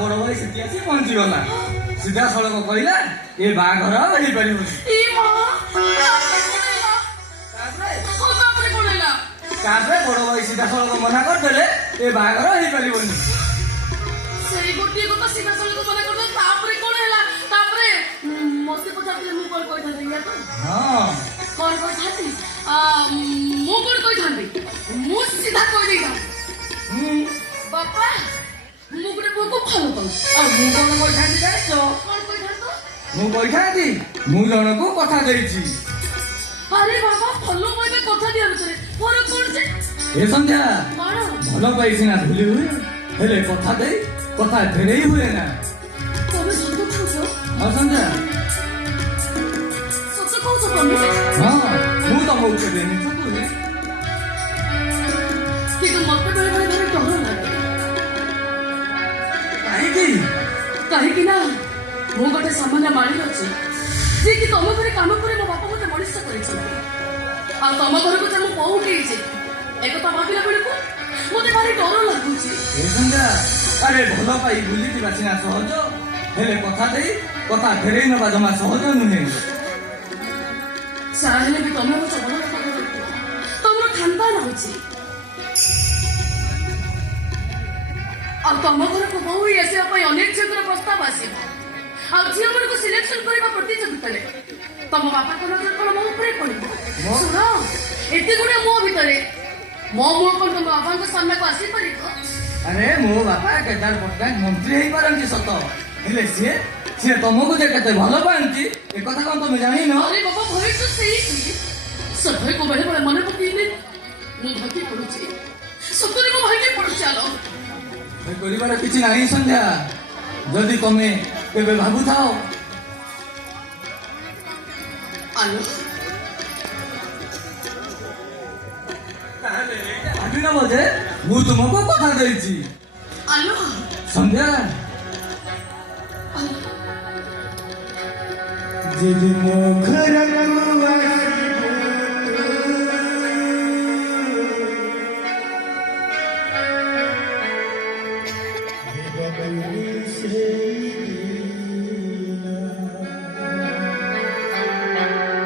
बड़ भाई सीधी आसी पहुंचीगला सीधा सड़क कहला ये बाघर हो पार बड़ भाई सीधा सड़क मना करदे ये बाघर हो पार बापा ମୁଁ ଗୋଟେ ପୁଅକୁ ଭଲ ପାଉଛି ଆଉ ମୁଁ କଣ କହିଥାନ୍ତି ଜାଣିଛ ମୁଁ କହିଥାନ୍ତି ମୁଁ ଜଣକୁ କଥା ଦେଇଛି ଆରେ ବାବା ଭଲ ପାଇବା କଥା ଦିଆ ଭିତରେ ଫରକ କଣ ଯେ ଏ ସନ୍ଧ୍ୟା କଣ ଭଲ ପାଇ ସିନା ଭୁଲି ହୁଏ ହେଲେ କଥା ଦେଇ କଥା ଫେରେଇ ହୁଏ ନା ତମେ ସତ କହୁଛ ହଁ ସନ୍ଧ୍ୟା ସତ କହୁଛ ତମେ ହଁ ମୁଁ ତମକୁ କେବେ ମିଛ କୁହେ କିନ୍ତୁ ମତେ ବେଳେ ବେଳେ ଭାରି ଡର ଲାଗେ କାହିଁକି ନା ମୁଁ ଗୋଟେ ସାମାନ୍ୟ ମାଳି ଅଛି ଯେ କି ତମ ଘରେ କାମ କରି ମୋ ବାପା ମତେ ମଣିଷ କରିଛନ୍ତି ଆଉ ତମ ଘରକୁ ଯେ ମୁଁ ବୋହୂ ହେଇଛି ଏକଥା ଭାବିଲା ବେଳକୁ ମତେ ଭାରି ଡର ଲାଗୁଛି ଆରେ ଭଲ ପାଇ ବୁଲି ଯିବା ସିନା ସହଜ ହେଲେ କଥା ଦେଇ କଥା ଫେରେଇ ନେବା ଜମା ସହଜ ନୁହେଁ ଚାହିଁଲେ ବି ତମେ ହଉଛ ଭଲ କଥା ତମର ଖାନଦାନ ଅଛି ଆଉ ତମ ଘରକୁ ବୋହୂ ହେଇ ଆସିବା ପାଇଁ ଅନେକ ଝିଅଙ୍କର ପ୍ରସ୍ତାବ ଆସିବ ଆଉ ଝିଅମାନଙ୍କୁ ସିଲେକ୍ସନ କରିବା ପ୍ରତିଯୋଗିତାରେ ତମ ବାପାଙ୍କ ନଜର କଣ ମୋ ଉପରେ ପଡିବ ଶୁଣ ଏତେ ଗୁଡେ ମୋ ଭିତରେ ମୋ ମୁହଁ କଣ ତମ ବାବାଙ୍କ ସାମ୍ନାକୁ ଆସିପାରିବ ଆରେ ମୋ ବାପା କେଦାର ପଟ୍ଟନାୟକ ମନ୍ତ୍ରୀ ହେଇପାରନ୍ତି ସତ ହେଲେ ସିଏ ତମକୁ ଯେ କେତେ ଭଲ ପାଆନ୍ତି ଏ କଥା କଣ ତମେ ଜାଣିନ ଆରେ ବାବା ଭୟ ତ ସେଇଠି ସଭୟକୁ ବେଳେ ବେଳେ ମନେ ପକେଇଲେ ମୁଁ ଭାଙ୍ଗି ପଡୁଛି ସତରେ ମୁଁ ଭାଙ୍ଗି ପଡୁଛି ଆଲୋ କରିବାର କିଛି ନାହିଁ ସନ୍ଧ୍ୟା ଯଦି ତମେ କେବେ ଭାବୁଥାଅ ତାହେଲେ ଭାବି ନେବ ଯେ ମୁଁ ତୁମକୁ କଥା ଦେଇଛି ସନ୍ଧ୍ୟା ଯଦି ମୋ ଘରକୁ